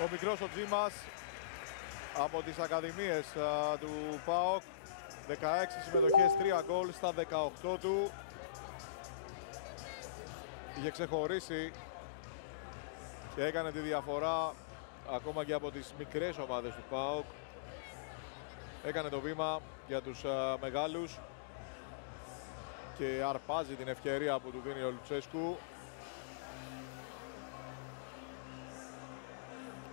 Ο μικρός ο Τζίμας από τις ακαδημίες του ΠΑΟΚ. 16 συμμετοχές, 3 γκολ στα 18 του. Είχε ξεχωρίσει και έκανε τη διαφορά ακόμα και από τις μικρές ομάδες του ΠΑΟΚ. Έκανε το βήμα για τους μεγάλους και αρπάζει την ευκαιρία που του δίνει ο Λουτσέσκου.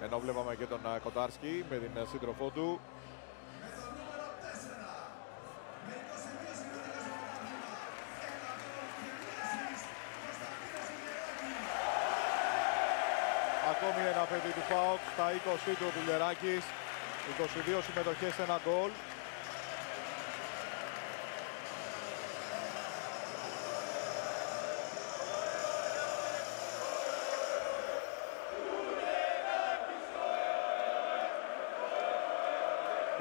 Ενώ βλέπαμε και τον Κοτάρσκι με την σύντροφό του. Ακόμη ένα παιδί του ΠΑΟΚ στα 20 του ο Πουλιεράκης. 22 συμμετοχές, 1 γκολ.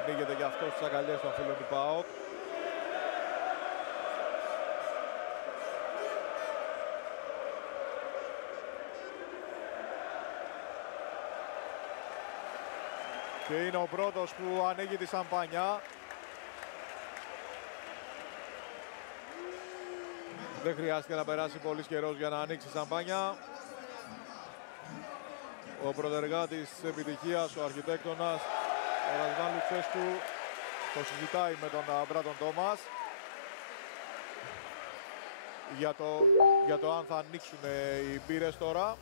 Πνίγεται και αυτό στις αγκαλιές των φίλων του ΠΑΟΚ. Και είναι ο πρώτος που ανοίγει τη σαμπάνια. Δεν χρειάστηκε να περάσει πολύς καιρός για να ανοίξει η σαμπάνια. Ο πρωτεργάτης της επιτυχίας, ο αρχιτέκτονας, ο Ρασβάν Λουτσέσκου, το συζητάει με τον Μπράντον Τόμας για το αν θα ανοίξουν οι μπύρες τώρα.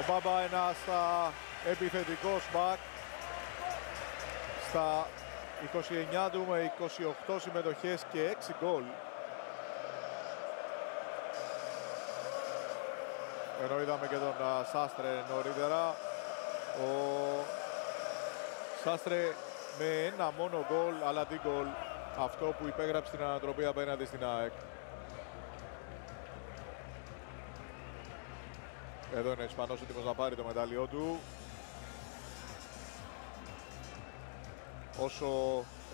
Ο Μπάμπα ένας επιθετικός μπακ στα 29 του με 28 συμμετοχές και 6 γκολ. Ενώ είδαμε και τον Σάστρε νωρίτερα. Ο Σάστρε με ένα μόνο γκολ, αλλά τι γκολ, αυτό που υπέγραψε την ανατροπή απέναντι στην ΑΕΚ. Εδώ είναι ο Ισπανός έτοιμος να πάρει το μετάλλιό του.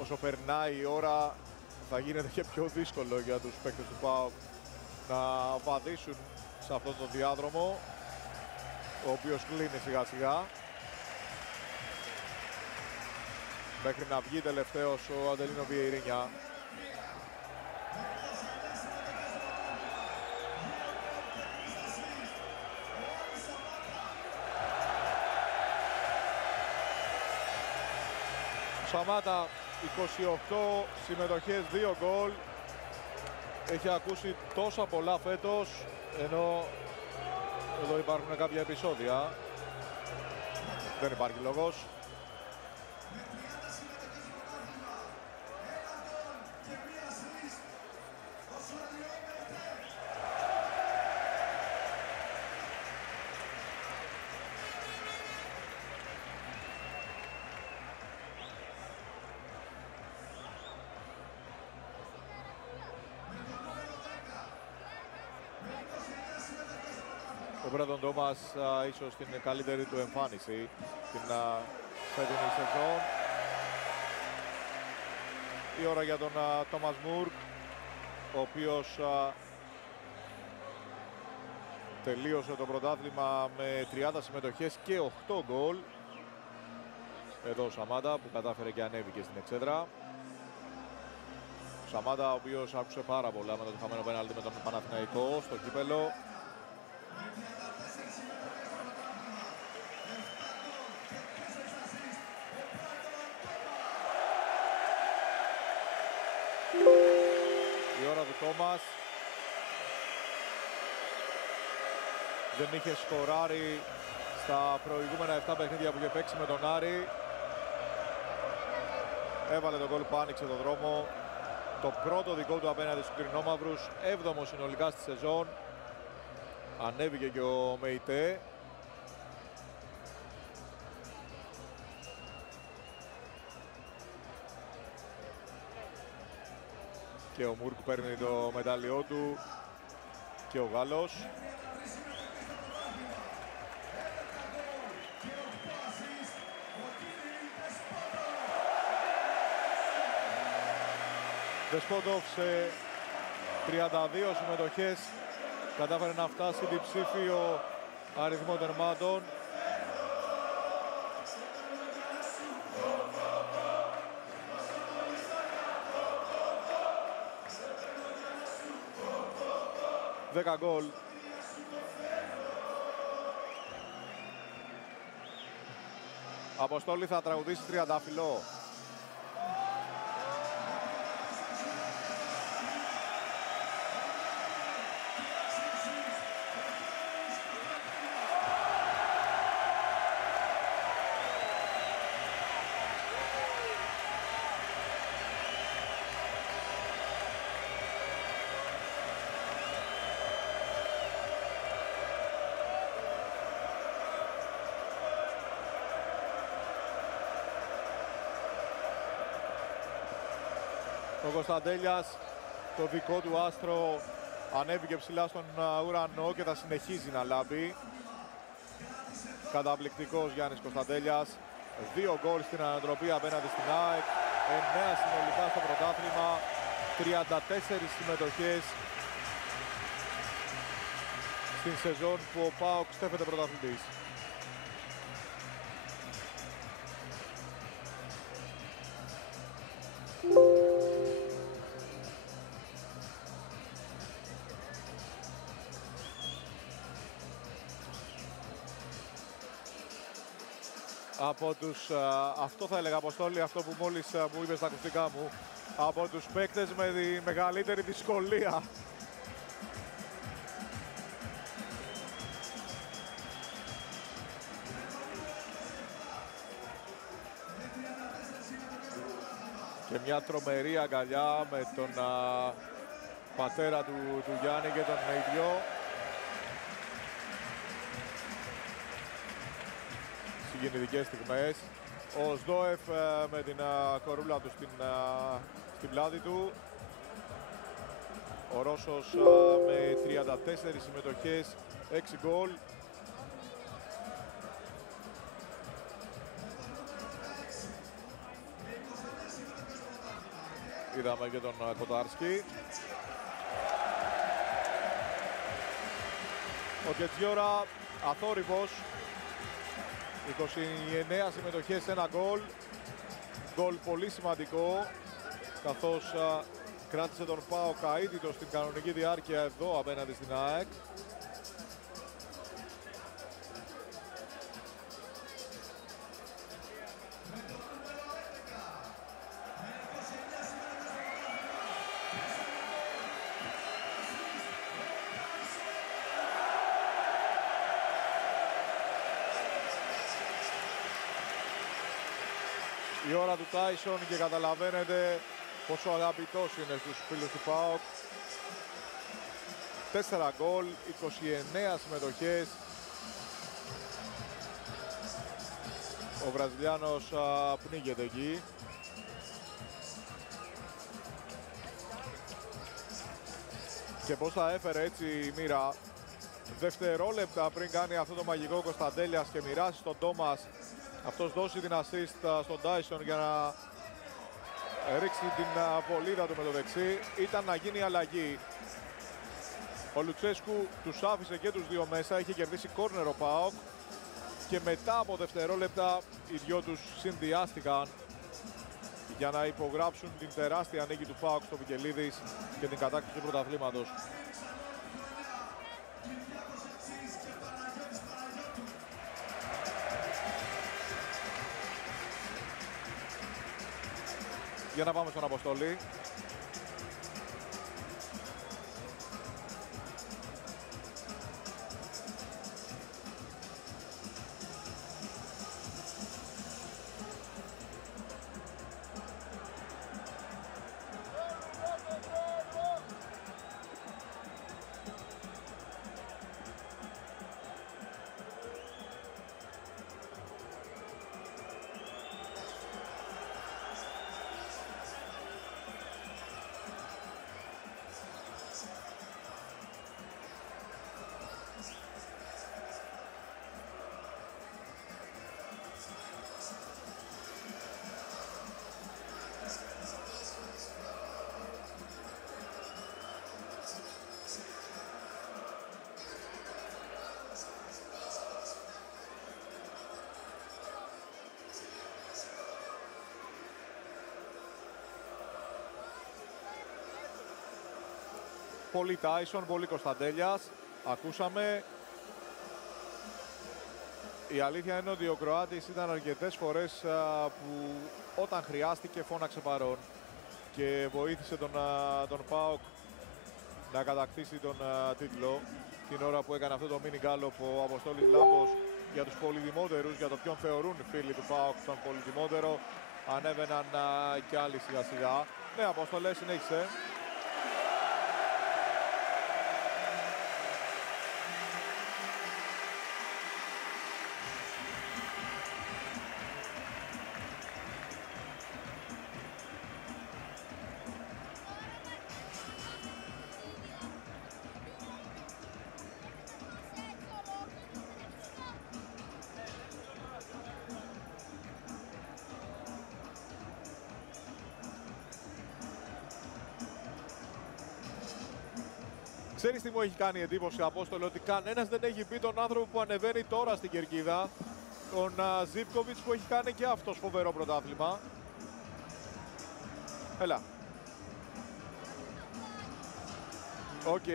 Όσο περνάει η ώρα θα γίνεται και πιο δύσκολο για τους παίκτες του ΠΑΟΚ να βαδίσουν σε αυτόν τον διάδρομο, ο οποίος κλείνει σιγά σιγά. Μέχρι να βγει τελευταίος ο Αντελίνο Βιεϊρίνια. Σαμάτα, 28 συμμετοχές, 2 γκολ. Έχει ακούσει τόσα πολλά φέτος, ενώ εδώ υπάρχουν κάποια επεισόδια. Δεν υπάρχει λόγος. Ο Μπράντον Τόμας ίσως την καλύτερη του εμφάνιση την φετινή σεζόν. Η ώρα για τον Τόμας Μουρ, ο οποίος τελείωσε το πρωτάθλημα με 30 συμμετοχές και 8 γκολ. Εδώ ο Σαμάτα που κατάφερε και ανέβηκε στην εξέδρα. Ο Σαμάτα, ο οποίος άκουσε πάρα πολλά με το χαμένο πέναλτι με τον Παναθηναϊκό στο κύπελο. Η ώρα του Τόμας. Δεν είχε σκοράρει στα προηγούμενα 7 παιχνίδια που είχε παίξει με τον Άρη. Έβαλε τον γκολ που άνοιξε τον δρόμο. Το πρώτο δικό του απέναντι στους Κρινόμαυρους. 7ο συνολικά στη σεζόν. Ανέβηκε και ο Μεϊτέ. Και ο Μουρκ παίρνει το μετάλλιό του και ο Γάλλος. Δεσπότοφ σε 32 συμμετοχές κατάφερε να φτάσει διψήφιο αριθμό τερμάτων. Δέκα γκολ. Αποστόλη θα τραγουδήσει τριαντάφυλλο. Ο Κωνσταντέλιας, το δικό του άστρο, ανέβηκε ψηλά στον ουρανό και θα συνεχίζει να λάμπει. Καταπληκτικός Γιάννης Κωνσταντέλιας. 2 γκολ στην ανατροπή απέναντι στην ΑΕΚ. 9 συνολικά στο πρωτάθλημα. 34 συμμετοχές στην σεζόν που ο ΠΑΟΚ στέφεται πρωταθλητής. Από τους, αυτό θα έλεγα, Αποστόλη, αυτό που μόλις μου είπες στα ακουστικά μου, από τους παίκτες με τη μεγαλύτερη δυσκολία. Και μια τρομερή αγκαλιά με τον πατέρα του Γιάννη και τον ίδιο. Συγκινητικές στιγμές. Ο Σδόεφ με την κορούλα του στην πλάτη του. Ο Ρώσος με 34 συμμετοχές, 6 γκολ. Είδαμε και τον Κοτάρσκι. Ο Κετζιόρα αθόρυβος. 29 συμμετοχές, 1 γκολ. Γκολ πολύ σημαντικό, καθώς κράτησε τον ΠΑΟΚ αίτητο στην κανονική διάρκεια εδώ απέναντι στην ΑΕΚ. Η ώρα του Τάισον και καταλαβαίνετε πόσο αγαπητός είναι στους φίλους του ΠΑΟΚ. 4 γκολ, 29 συμμετοχές. Ο Βραζιλιάνος πνίγεται εκεί. Και πώς θα έφερε έτσι η μοίρα. Δευτερόλεπτα πριν κάνει αυτό το μαγικό Κωνσταντέλιας και μοιράσει στον Τόμας, αυτός δώσει την assist στον Τάισον για να ρίξει την βολίδα του με το δεξί, ήταν να γίνει αλλαγή. Ο Λουτσέσκου τους άφησε και τους δύο μέσα, είχε κερδίσει κόρνερ ο ΠΑΟΚ και μετά από δευτερόλεπτα οι δυο τους συνδυάστηκαν για να υπογράψουν την τεράστια νίκη του ΠΑΟΚ στο Βικελίδης και την κατάκτηση του πρωταθλήματος. Για να πάμε στον Αποστολή. πολύ Τάισον, πολύ Κωνσταντέλιας. Ακούσαμε. Η αλήθεια είναι ότι ο Κροάτης ήταν αρκετές φορές που όταν χρειάστηκε φώναξε παρόν και βοήθησε τον ΠΑΟΚ να κατακτήσει τον τίτλο την ώρα που έκανε αυτό το mini γκάλοπ ο Αποστόλης Λάμπος για τους πολυτιμότερους, για το ποιον θεωρούν οι φίλοι του ΠΑΟΚ τον πολυτιμότερο. Ανέβαιναν κι άλλοι σιγά σιγά. Ναι, Αποστολέ, συνέχισε. Ξέρεις τι μου έχει κάνει εντύπωση, Απόστολε, ότι κανένας δεν έχει πει τον άνθρωπο που ανεβαίνει τώρα στην κερκίδα, τον Ζίβκοβιτς, που έχει κάνει και αυτός φοβερό πρωτάθλημα. Έλα. Οκ.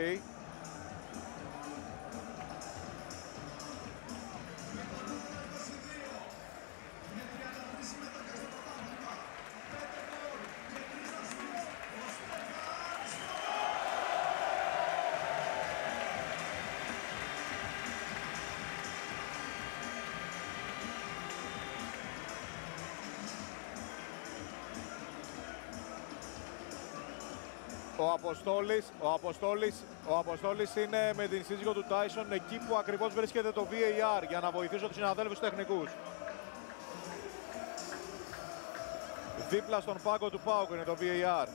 Ο Αποστόλης είναι με την σύζυγο του Τάισον εκεί που ακριβώς βρίσκεται το VAR για να βοηθήσω τους συναδέλφους τεχνικούς. Δίπλα στον πάγκο του ΠΑΟΚ είναι το VAR.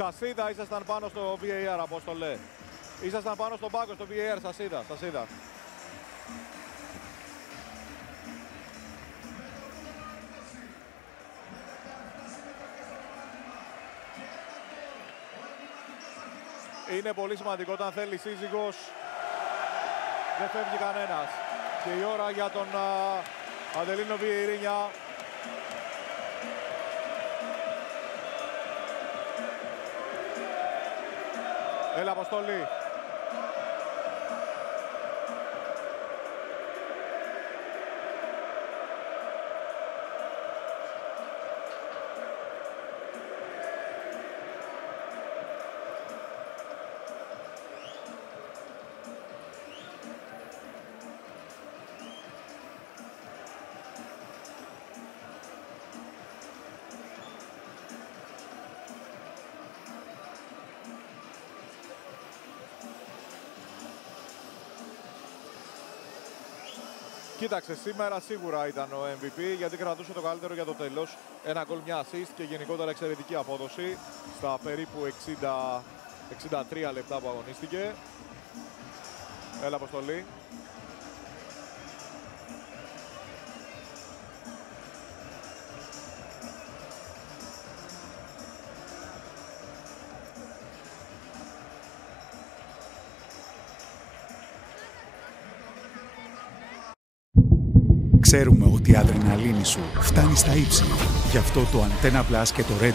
Σασίδα, ήσασταν πάνω στο VAR, Απόστολε. Ήσασταν πάνω στον πάγκο στο VAR, Σασίδα. Είναι πολύ σημαντικό, όταν θέλει σύζυγος δεν φεύγει κανένας. Και η ώρα για τον Αντελίνο Βιερίνια. Έλα, Αποστόλη. Κοίταξε, σήμερα σίγουρα ήταν ο MVP γιατί κρατούσε το καλύτερο για το τέλος. Ένα γκολ, μια assist και γενικότερα εξαιρετική απόδοση στα περίπου 63 λεπτά που αγωνίστηκε. Έλα, Αποστολή. Ξέρουμε ότι η αδρεναλίνη σου φτάνει στα ύψη. Γι' αυτό το Antenna Plus και το Red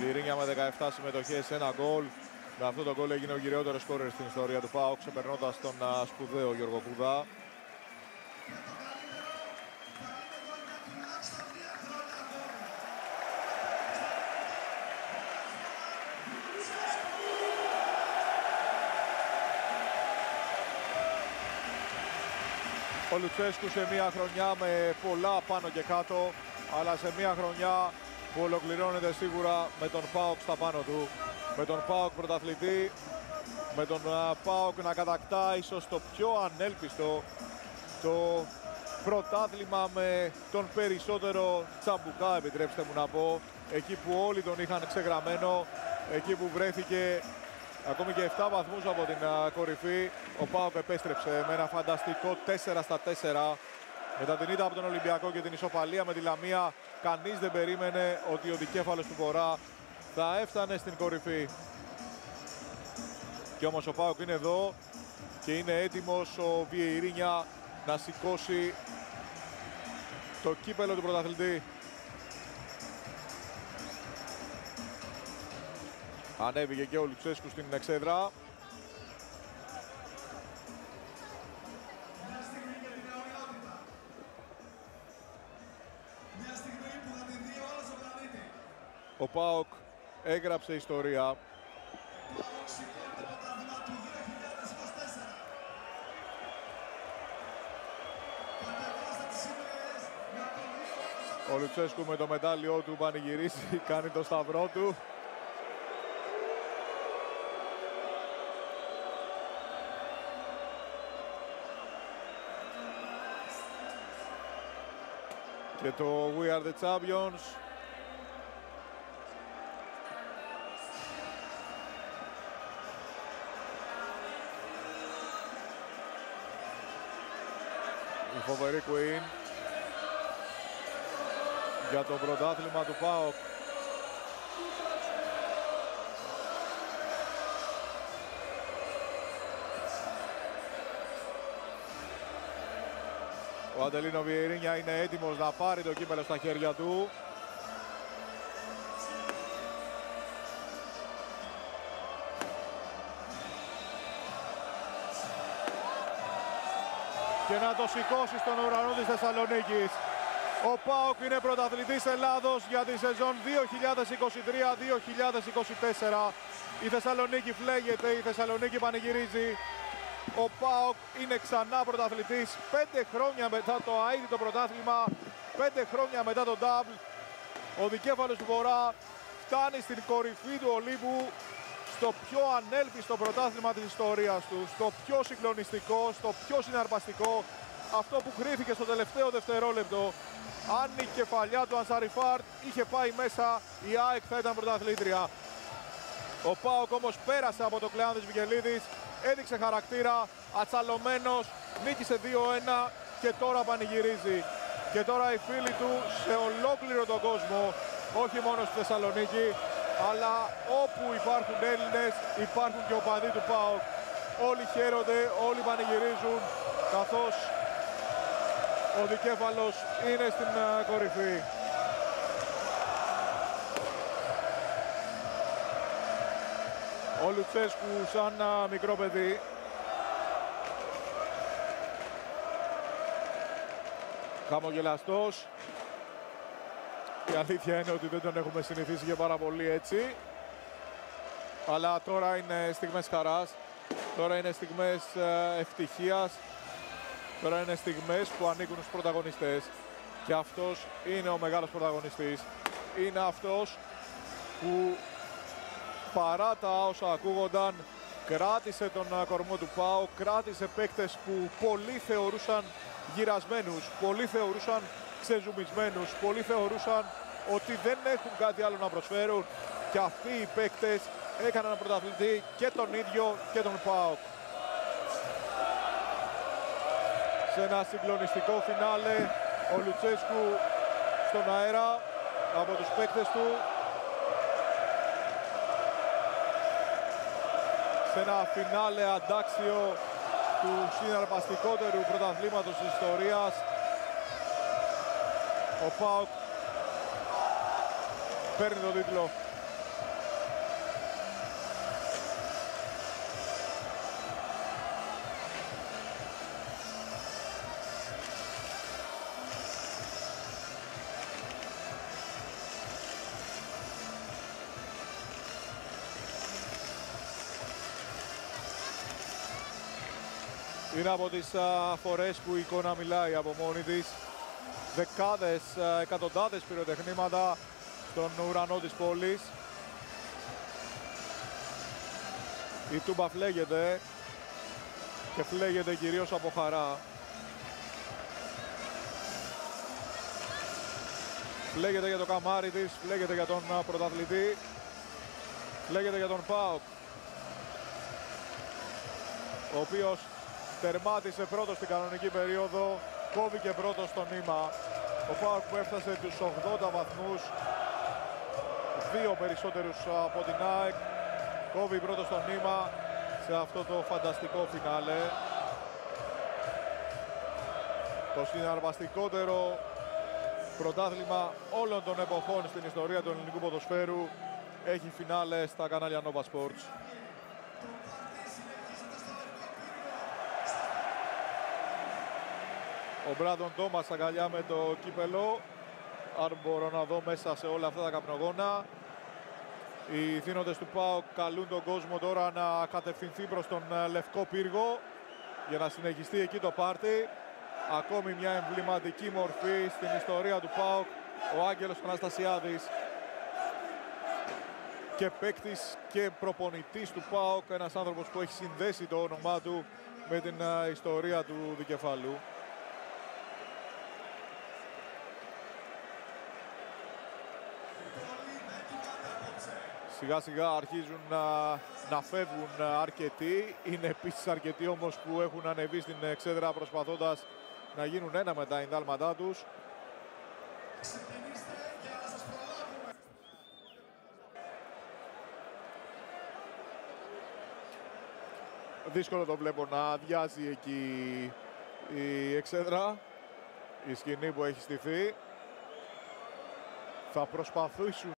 Βιερίνια με 17 συμμετοχές, ένα γκολ. Με αυτό το γκολ έγινε ο γυραιότερος σκόρερ στην ιστορία του ΠΑΟΚ, ξεπερνώντας τον σπουδαίο Γιώργο Κούδα. Ο Λουτσέσκου σε μια χρονιά με πολλά πάνω και κάτω, αλλά σε μια χρονιά που ολοκληρώνεται σίγουρα με τον ΠΑΟΚ στα πάνω του. Με τον ΠΑΟΚ πρωταθλητή, με τον ΠΑΟΚ να κατακτά ίσως το πιο ανέλπιστο, το πρωτάθλημα με τον περισσότερο τσαμπουκά, επιτρέψτε μου να πω, εκεί που όλοι τον είχαν ξεγραμμένο εκεί που βρέθηκε ακόμη και 7 βαθμούς από την κορυφή. Ο ΠΑΟΚ επέστρεψε με ένα φανταστικό 4-4 μετά την ήττα από τον Ολυμπιακό και την ισοπαλία με τη Λαμία. Κανείς δεν περίμενε ότι ο δικέφαλος του Βορρά θα έφτανε στην κορυφή. Και όμως ο ΠΑΟΚ είναι εδώ και είναι έτοιμος ο Βιεϊρίνια να σηκώσει το κύπελο του πρωταθλητή. Ανέβηκε και ο Λουτσέσκου στην εξέδρα. Ο ΠΑΟΚ έγραψε ιστορία. Ο Λουτσέσκου με το μετάλλιό του πανηγυρίζει, κάνει το σταυρό του. Και το We are the champions. Η φοβερή Queen για το πρωτάθλημα του ΠΑΟΚ. Ο Αντελίνο Βιεϊρίνια είναι έτοιμος να πάρει το κύπελο στα χέρια του. Και να το σηκώσει στον ουρανό της Θεσσαλονίκης. Ο ΠΑΟΚ είναι πρωταθλητής Ελλάδος για τη σεζόν 2023-2024. Η Θεσσαλονίκη φλέγεται, η Θεσσαλονίκη πανηγυρίζει. Ο ΠΑΟΚ είναι ξανά πρωταθλητής 5 χρόνια μετά το αίτητο πρωτάθλημα, 5 χρόνια μετά το double. Ο δικέφαλος του Βορρά φτάνει στην κορυφή του Ολύμπου, στο πιο ανέλπιστο πρωτάθλημα της ιστορίας του, στο πιο συγκλονιστικό, στο πιο συναρπαστικό, αυτό που κρίθηκε στο τελευταίο δευτερόλεπτο. Αν η κεφαλιά του Ανσαριφάρτ είχε πάει μέσα, η ΑΕΚ θα ήταν πρωταθλήτρια. Ο ΠΑΟΚ όμως πέρασε από το Κλεάνδης Βικελίδης, έδειξε χαρακτήρα, ατσαλωμένος, νίκησε 2-1 και τώρα πανηγυρίζει. Και τώρα οι φίλοι του σε ολόκληρο τον κόσμο, όχι μόνο στη Θεσσαλονίκη, αλλά όπου υπάρχουν Έλληνες υπάρχουν και οπαδοί του ΠΑΟΚ. Όλοι χαίρονται, όλοι πανηγυρίζουν, καθώς ο δικέφαλος είναι στην κορυφή. Ο Λουτσέσκου σαν μικρό παιδί. Χαμογελαστός. Η αλήθεια είναι ότι δεν τον έχουμε συνηθίσει και πάρα πολύ έτσι. Αλλά τώρα είναι στιγμές χαράς. Τώρα είναι στιγμές ευτυχίας. Τώρα είναι στιγμές που ανήκουν στους πρωταγωνιστές. Και αυτός είναι ο μεγάλος πρωταγωνιστής. Είναι αυτός που παρά τα όσα ακούγονταν, κράτησε τον κορμό του ΠΑΟΚ, κράτησε παίκτες που πολλοί θεωρούσαν γυρασμένους, πολλοί θεωρούσαν ξεζουμισμένους, πολλοί θεωρούσαν ότι δεν έχουν κάτι άλλο να προσφέρουν, και αυτοί οι παίκτες έκαναν πρωταθλητή και τον ίδιο και τον ΠΑΟΚ. Σε ένα συγκλονιστικό φινάλε, ο Λουτσέσκου στον αέρα από τους παίκτες του. Σε ένα φινάλε αντάξιο του συναρπαστικότερου πρωταθλήματος της ιστορίας. Ο ΠΑΟΚ παίρνει τον τίτλο. Είναι από τις φορές που η εικόνα μιλάει από μόνη της. Δεκάδες, εκατοντάδες πυροτεχνήματα στον ουρανό της πόλης. Η τούμπα φλέγεται και φλέγεται κυρίως από χαρά. Φλέγεται για το καμάρι της, φλέγεται για τον πρωταθλητή. λέγεται για τον ΠΑΟΚ, ο οποίος τερμάτισε πρώτος στην κανονική περίοδο, κόβηκε πρώτος στο νήμα. Ο ΠΑΟΚ που έφτασε τους 80 βαθμούς, 2 περισσότερους από την ΑΕΚ, κόβει πρώτος στο νήμα σε αυτό το φανταστικό φινάλε. Το συναρπαστικότερο πρωτάθλημα όλων των εποχών στην ιστορία του ελληνικού ποδοσφαίρου έχει φινάλε στα κανάλια Nova Sports. Ο Μπράντον Τόμας αγκαλιά με το κύπελο. Αν μπορώ να δω μέσα σε όλα αυτά τα καπνογόνα. Οι θύνοντες του ΠΑΟΚ καλούν τον κόσμο τώρα να κατευθυνθεί προς τον Λευκό Πύργο για να συνεχιστεί εκεί το πάρτι. Ακόμη μια εμβληματική μορφή στην ιστορία του ΠΑΟΚ. Ο Άγγελος Αναστασιάδης, και παίκτης και προπονητής του ΠΑΟΚ, ένας άνθρωπος που έχει συνδέσει το όνομά του με την ιστορία του δικεφάλου. Σιγά σιγά αρχίζουν να φεύγουν αρκετοί. Είναι επίσης αρκετοί όμως που έχουν ανεβεί στην εξέδρα προσπαθώντας να γίνουν ένα με τα ενδάλματά τους. Δύσκολο το βλέπω να αδειάζει εκεί η εξέδρα, η σκηνή που έχει στηθεί. Θα προσπαθήσουν